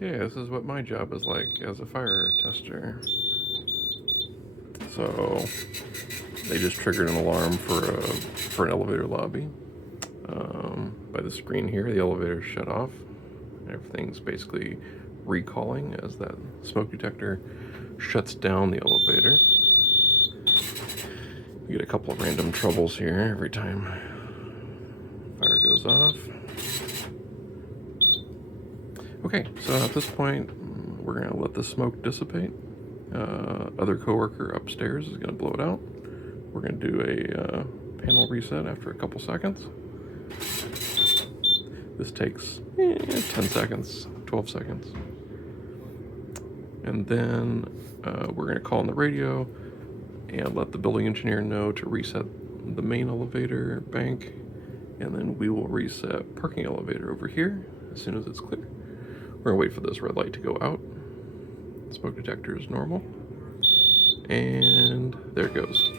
Okay, this is what my job is like as a fire tester. So they just triggered an alarm for an elevator lobby. By the screen here, the elevator shut off. Everything's basically recalling as that smoke detector shuts down the elevator. We get a couple of random troubles here every time fire goes off. Okay, so at this point, we're gonna let the smoke dissipate. Other coworker upstairs is gonna blow it out. We're gonna do a panel reset after a couple seconds. This takes 10 seconds, 12 seconds. And then we're gonna call on the radio and let the building engineer know to reset the main elevator bank, and then we will reset parking elevator over here as soon as it's clear. We're gonna wait for this red light to go out. Smoke detector is normal. And there it goes.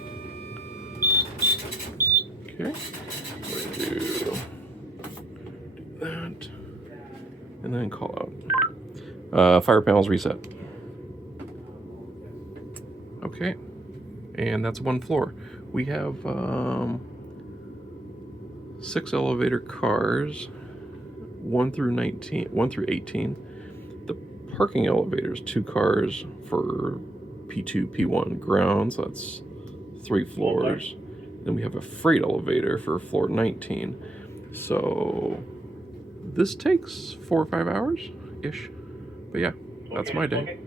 Okay, we're gonna do that, and then call out. Fire panels reset. Okay, and that's one floor. We have 6 elevator cars, 1 through 18. The parking elevators, 2 cars for P2, P1 ground, so that's 3 floors. Then we have a freight elevator for floor 19. So this takes 4 or 5 hours-ish. But yeah, that's my day.